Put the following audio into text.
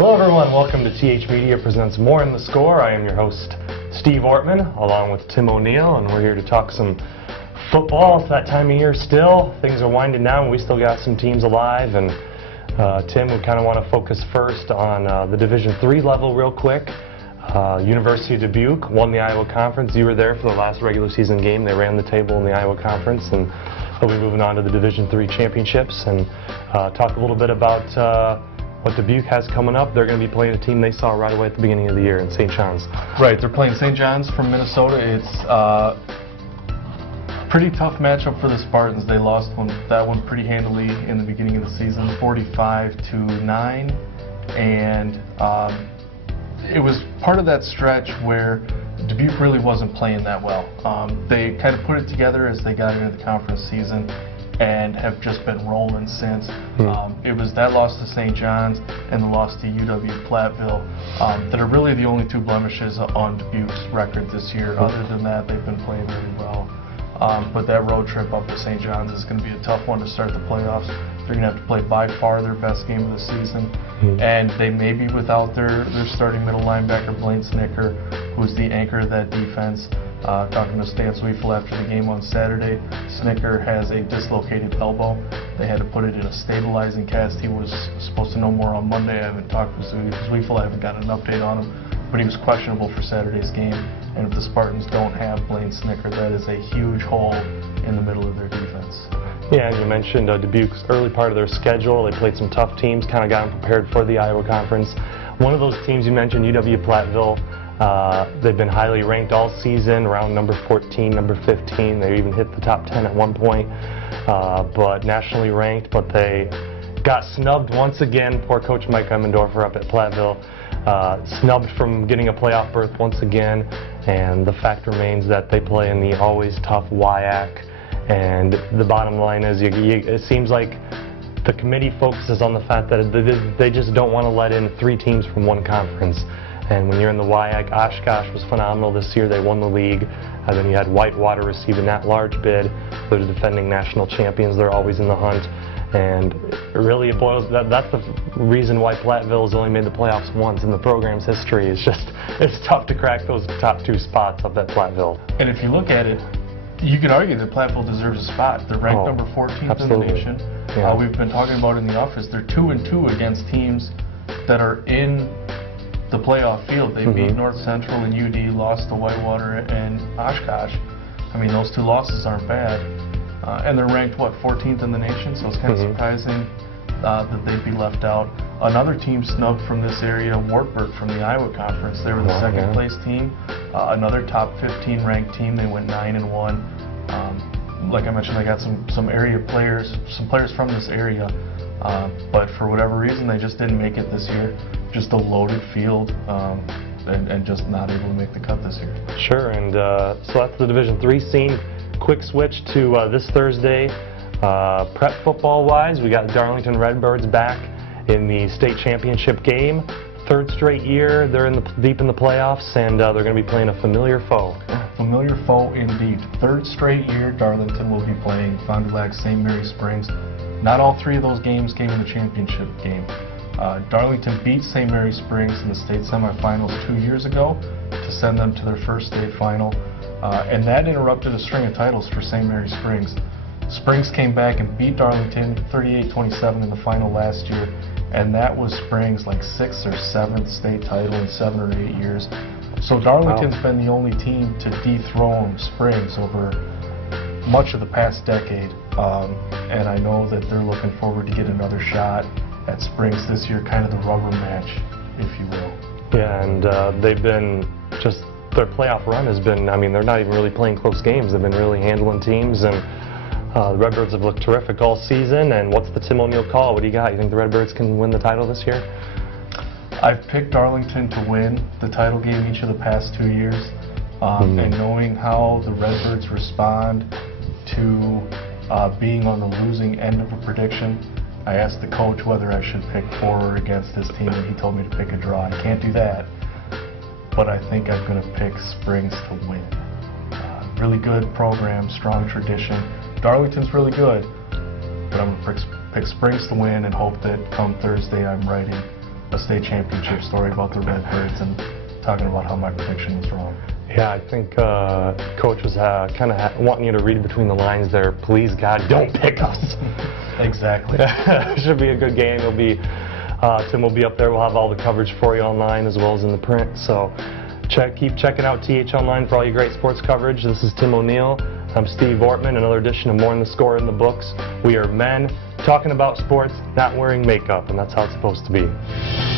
Hello everyone, welcome to TH Media Presents More in the Score. I am your host, Steve Ortman, along with Tim O'Neill, and we're here to talk some football. It's that time of year still. Things are winding down. We still got some teams alive, and Tim, we kind of want to focus first on the Division III level real quick. University of Dubuque won the Iowa Conference. You were there for the last regular season game. They ran the table in the Iowa Conference, and we'll be moving on to the Division III championships and talk a little bit about what Dubuque has coming up. They're going to be playing a team they saw right away at the beginning of the year in St. John's. Right, they're playing St. John's from Minnesota. It's a pretty tough matchup for the Spartans. They lost that one pretty handily in the beginning of the season, 45-9, and it was part of that stretch where Dubuque really wasn't playing that well. They kind of put it together as they got into the conference season and have just been rolling since. It was that loss to St. John's and the loss to UW-Platteville that are really the only two blemishes on Dubuque's record this year. Other than that, they've been playing really well. But that road trip up to St. John's is going to be a tough one to start the playoffs. They're going to have to play by far their best game of the season. And they may be without their starting middle linebacker, Blaine Snicker, who's the anchor of that defense. Talking to Stan Sweefel after the game on Saturday, Snicker has a dislocated elbow. They had to put it in a stabilizing cast. He was supposed to know more on Monday. I haven't talked with Sweefel. I haven't got an update on him, but he was questionable for Saturday's game. And if the Spartans don't have Blaine Snicker, that is a huge hole in the middle of their defense. Yeah, and you mentioned Dubuque's early part of their schedule. They played some tough teams, kind of got them prepared for the Iowa Conference. One of those teams you mentioned, UW-Platteville, they've been highly ranked all season, around number 14, number 15. They even hit the top 10 at one point, but nationally ranked, but they got snubbed once again. Poor coach Mike Emmendorfer up at Platteville, snubbed from getting a playoff berth once again, and the fact remains that they play in the always tough WIAC, and the bottom line is it seems like the committee focuses on the fact that they just don't want to let in 3 teams from one conference. And when you're in the WIAC, Oshkosh was phenomenal this year. They won the league. And then you had Whitewater receiving that large bid. They're the defending national champions. They're always in the hunt. And really, it boils. That's the reason why Platteville has only made the playoffs once in the program's history. It's tough to crack those top 2 spots up at Platteville. And if you look at it, you could argue that Platteville deserves a spot. They're ranked number 14th absolutely. in the nation. Yeah. We've been talking about in the office. They're 2-2 against teams that are in the playoff field. They beat North Central and UD, lost to Whitewater and Oshkosh. I mean, those 2 losses aren't bad. And they're ranked, what, 14th in the nation? So it's kind of surprising that they'd be left out. Another team snubbed from this area, Wartburg from the Iowa Conference. They were the second place team. Another top 15 ranked team. They went 9-1. Like I mentioned, they got some area players, some players from this area. But for whatever reason, they just didn't make it this year. Just a loaded field, and just not able to make the cut this year. Sure, and so that's the Division III scene. Quick switch to this Thursday. Prep football-wise, we got Darlington Redbirds back in the state championship game. 3rd straight year, they're deep in the playoffs, and they're going to be playing a familiar foe. Familiar foe indeed. 3rd straight year, Darlington will be playing Fond du Lac St. Mary Springs. Not all 3 of those games came in the championship game. Darlington beat St. Mary Springs in the state semifinals 2 years ago to send them to their first state final, and that interrupted a string of titles for St. Mary Springs. Springs came back and beat Darlington 38-27 in the final last year, and that was Springs' like 6th or 7th state title in 7 or 8 years. So Darlington's been the only team to dethrone Springs over much of the past decade, and I know that they're looking forward to get another shot at Springs this year, kind of the rubber match, if you will. Yeah, and they've been just, their playoff run has been, I mean, they're not even really playing close games. They've been really handling teams, and the Redbirds have looked terrific all season. And what's the Tim O'Neill call? What do you got? You think the Redbirds can win the title this year? I've picked Darlington to win the title game each of the past 2 years, and knowing how the Redbirds respond to being on the losing end of a prediction, I asked the coach whether I should pick for or against this team, and he told me to pick a draw. I can't do that, but I think I'm going to pick Springs to win. Really good program, strong tradition. Darlington's really good, but I'm going to pick Springs to win and hope that come Thursday I'm writing a state championship story about the Redbirds and talking about how my prediction was wrong. Yeah, I think Coach was kind of wanting you to read between the lines there. Please, God, don't pick us. Exactly. Should be a good game. It'll be Tim will be up there. We'll have all the coverage for you online as well as in the print. So keep checking out TH Online for all your great sports coverage. This is Tim O'Neill. I'm Steve Ortman. Another edition of More in the Score in the books. We are men talking about sports, not wearing makeup, and that's how it's supposed to be.